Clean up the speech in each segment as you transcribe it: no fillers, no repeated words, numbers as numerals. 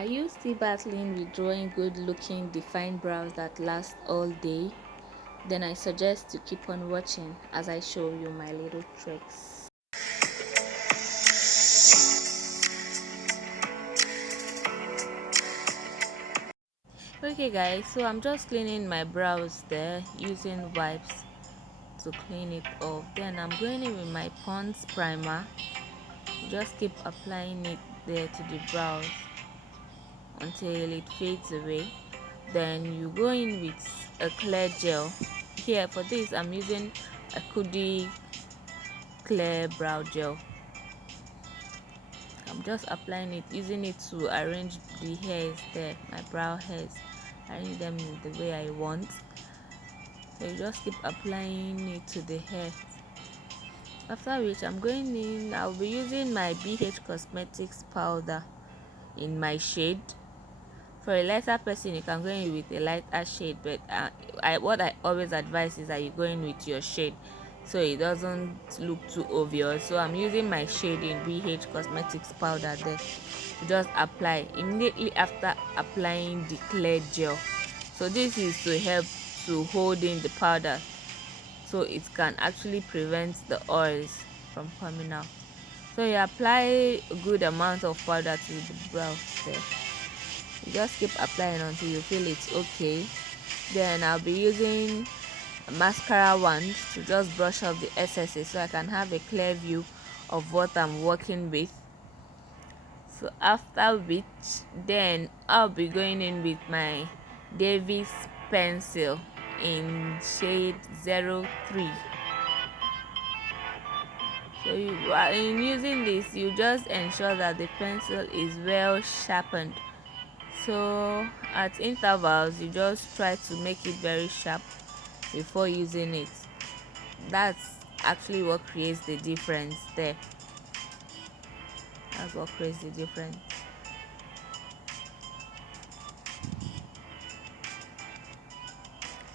Are you still battling with drawing good looking defined brows that last all day? Then I suggest to keep on watching as I show you my little tricks. Okay guys, so I'm just cleaning my brows there using wipes to clean it off. Then I'm going in with my Pond's primer. Just keep applying it there to the brows until it fades away. Then you go in with a clear gel. Here for this I'm using a Kuddy clear brow gel. I'm just applying it, using it to arrange the hairs there, my brow hairs, arrange them in the way I want. So you just keep applying it to the hair. After which I'm going in, I'll be using my BH Cosmetics powder in my shade. For a lighter person, you can go in with a lighter shade, but what I always advise is that you go in with your shade so it doesn't look too obvious. So I'm using my shade in BH Cosmetics powder there to just apply immediately after applying the clear gel. So this is to help to hold in the powder so it can actually prevent the oils from coming out. So you apply a good amount of powder to the brows there. You just keep applying until you feel it's okay. Then I'll be using a mascara wand to just brush off the excesses so I can have a clear view of what I'm working with. So after which, then I'll be going in with my Davis pencil in shade 03. So in using this, you just ensure that the pencil is well sharpened. So at intervals, you just try to make it very sharp before using it. That's actually what creates the difference there. That's what creates the difference.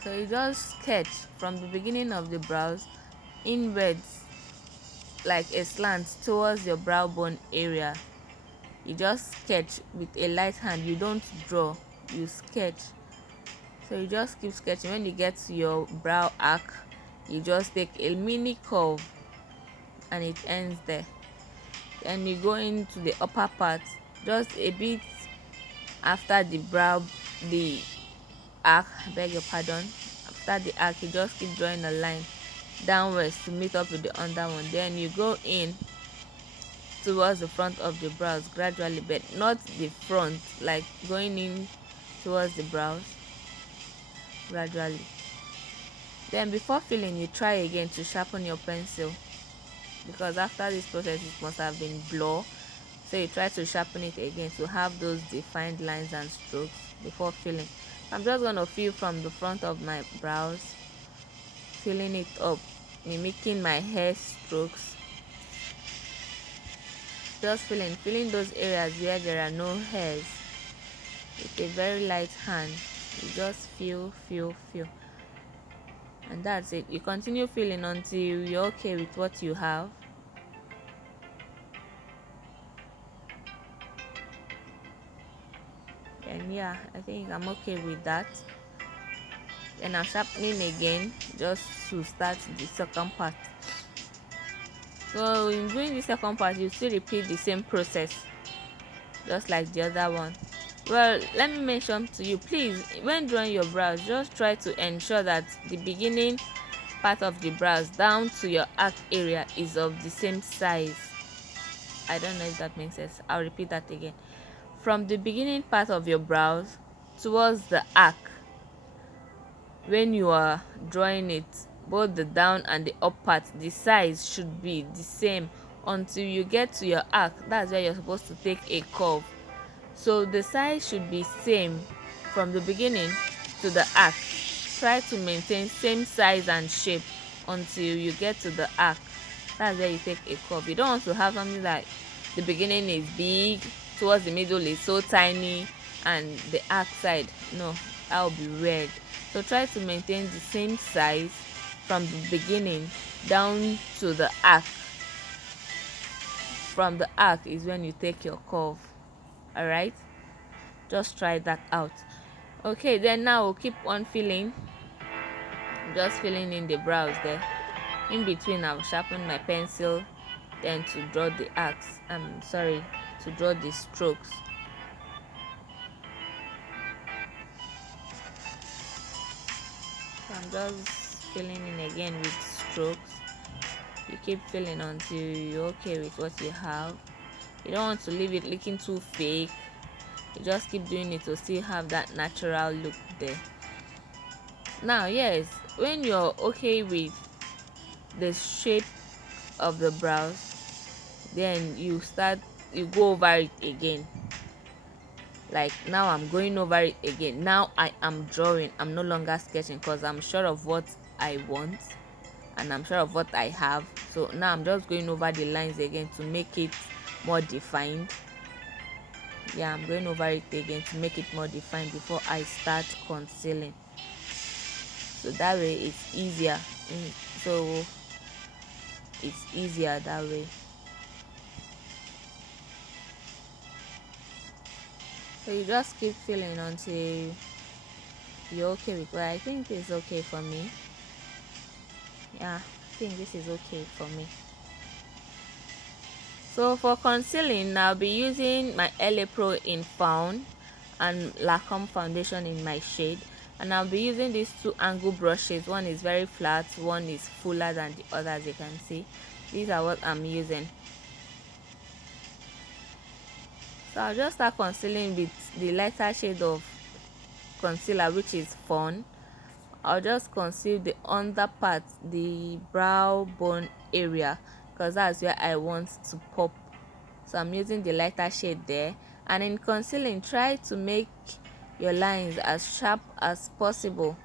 So you just sketch from the beginning of the brows inwards, like a slant towards your brow bone area. You just sketch with a light hand. You don't draw, you sketch. So you just keep sketching. When you get to your brow arc, you just take a mini curve and it ends there. Then you go into the upper part, just a bit after the brow, the arc, I beg your pardon. After the arc, you just keep drawing a line downwards to meet up with the under one. Then you go in towards the front of the brows gradually, but not the front, like going in towards the brows gradually. Then before filling, you try again to sharpen your pencil, because after this process it must have been blur. So you try to sharpen it again to have those defined lines and strokes before filling. I'm just going to fill from the front of my brows, filling it up, mimicking my hair strokes. Just filling those areas where there are no hairs with a very light hand. You just feel, and that's it. You continue filling until you're okay with what you have. And yeah, I think I'm okay with that. Then I'm sharpening again just to start the second part. So in doing the second part, you still repeat the same process just like the other one. Well, let me mention to you, please, when drawing your brows, just try to ensure that the beginning part of the brows down to your arc area is of the same size. I don't know if that makes sense. I'll repeat that again. From the beginning part of your brows towards the arc, when you are drawing it, both the down and the up part, the size should be the same until you get to your arc. That's where you're supposed to take a curve. So the size should be same from the beginning to the arc. Try to maintain same size and shape until you get to the arc. That's where you take a curve. You don't want to have something like the beginning is big, towards the middle is so tiny, and the arc side, no, that will be weird. So try to maintain the same size from the beginning down to the arc. From the arc is when you take your curve. Alright, just try that out. Okay, then now we'll keep on filling, just filling in the brows there. In between, I'll sharpen my pencil, then to draw the arcs, to draw the strokes. So I'm just filling in again with strokes. You keep filling until you're okay with what you have. You don't want to leave it looking too fake. You just keep doing it to still have that natural look there. Now, yes, when you're okay with the shape of the brows, then you go over it again. Like now I'm going over it again. Now I am drawing, I'm no longer sketching, because I'm sure of what I want and I'm sure of what I have. So now I'm just going over the lines again to make it more defined. Yeah, I'm going over it again to make it more defined before I start concealing, so that way it's easier. So it's easier that way. So you just keep filling until you're okay with what I think is okay for me. Yeah, I think this is okay for me. So for concealing, I'll be using my L.a. Pro in Fawn and Lancôme foundation in my shade, and I'll be using these two angle brushes. One is very flat, one is fuller than the other, as you can see. These are what I'm using. So I'll just start concealing with the lighter shade of concealer, which is Fawn. I'll just conceal the under part, the brow bone area, because that's where I want to pop. So I'm using the lighter shade there, and in concealing, try to make your lines as sharp as possible.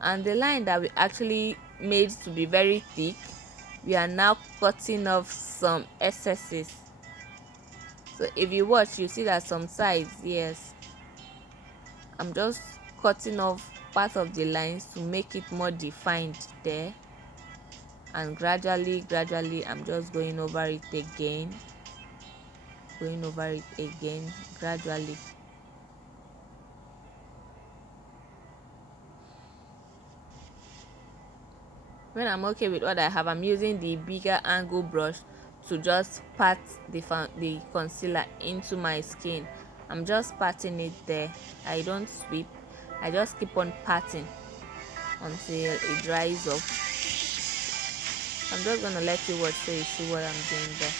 And the line that we actually made to be very thick, we are now cutting off some excesses. So if you watch, you see that some sides, yes, I'm just cutting off part of the lines to make it more defined there, and gradually I'm just going over it again, gradually. When I'm okay with what I have, I'm using the bigger angle brush to just pat the concealer into my skin. I'm just patting it there. I don't sweep, I just keep on patting until it dries up. I'm just gonna let you watch so you see what I'm doing there.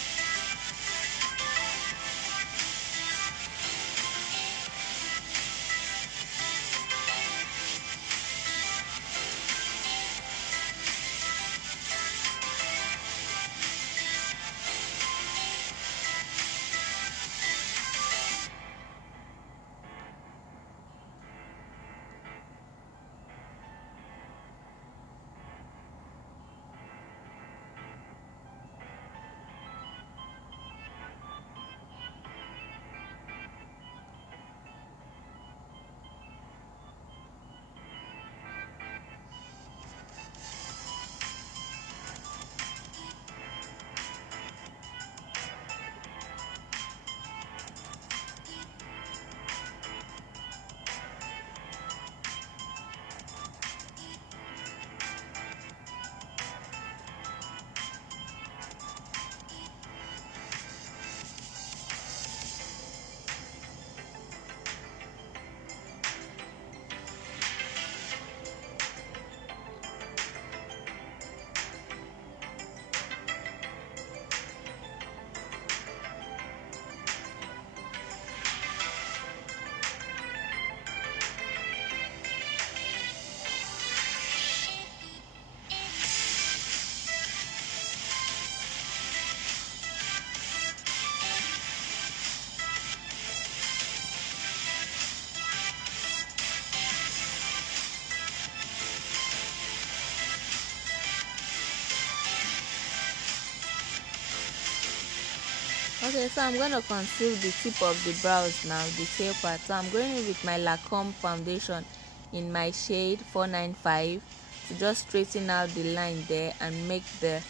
Okay, so I'm going to conceal the tip of the brows now, the tail part. So I'm going in with my Lancôme foundation in my shade 495 to just straighten out the line there and make the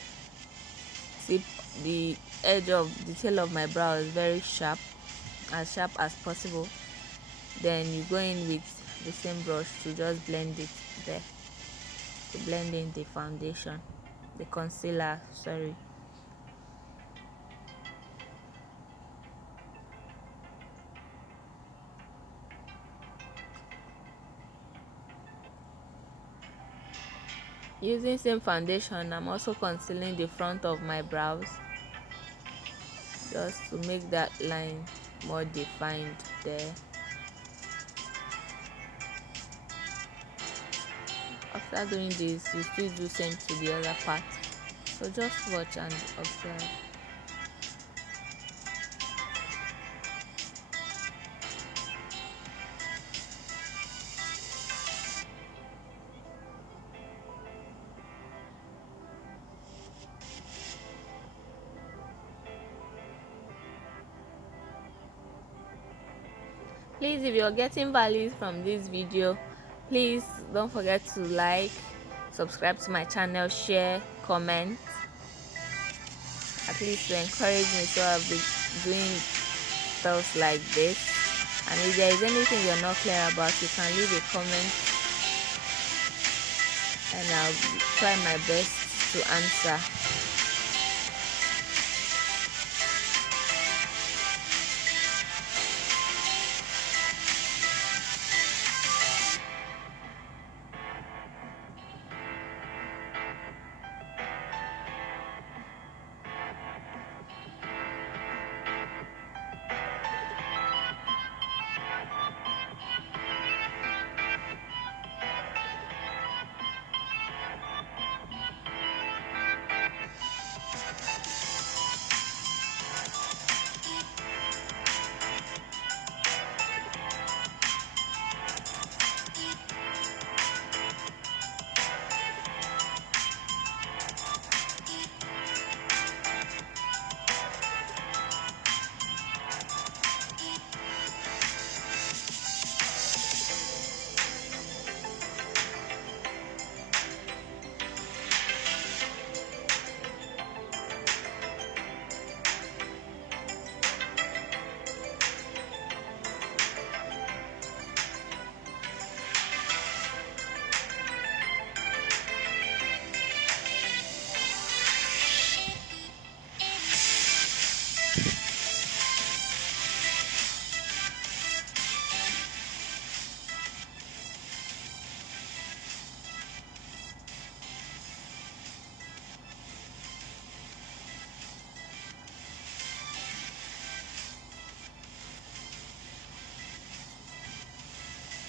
tip, the edge of the tail of my brows very sharp, as possible. then you go in with the same brush to just blend it there, to blend in the foundation, the concealer, sorry. Using same foundation, I'm also concealing the front of my brows, just to make that line more defined there. After doing this, you still do same to the other part, so just watch and observe. Please, if you're getting value from this video, please don't forget to like, subscribe to my channel, share, comment, at least to encourage me, so I'll be doing stuff like this. And if there is anything you're not clear about, you can leave a comment and I'll try my best to answer.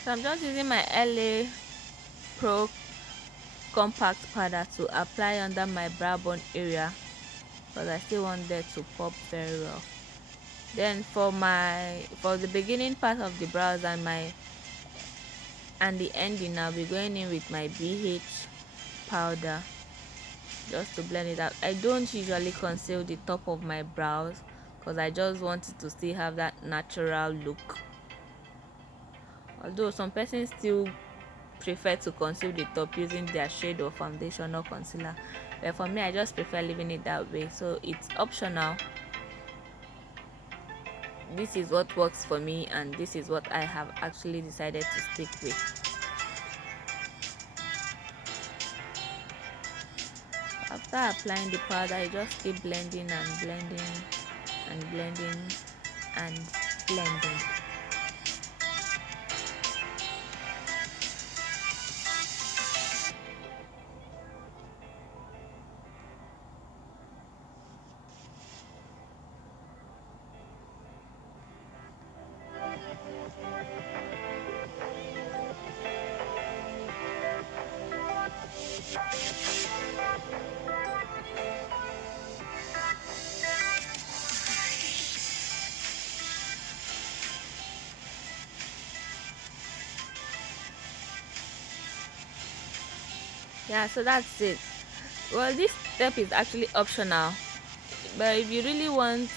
So I'm just using my L.a. Pro compact powder to apply under my brow bone area, because I still want that to pop very well. Then for the beginning part of the brows and the ending, I'll be going in with my BH powder just to blend it out. I don't usually conceal the top of my brows because I just want it to still have that natural look. Although some persons still prefer to conceal the top using their shade of foundation or concealer, but for me, I just prefer leaving it that way, so it's optional. This is what works for me and this is what I have actually decided to stick with. After applying the powder, I just keep blending and blending and blending and blending. Yeah, so that's it. Well, this step is actually optional, but if you really want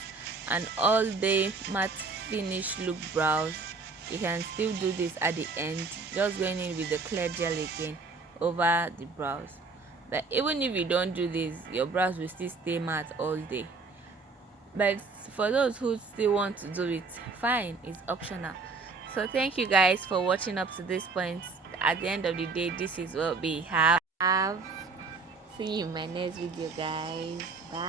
an all-day matte finish look brows, you can still do this at the end, just going in with the clear gel again over the brows. But even if you don't do this, your brows will still stay matte all day. But for those who still want to do it, fine, it's optional. So thank you guys for watching up to this point. At the end of the day, this is what we have. See you in my next video, guys. Bye.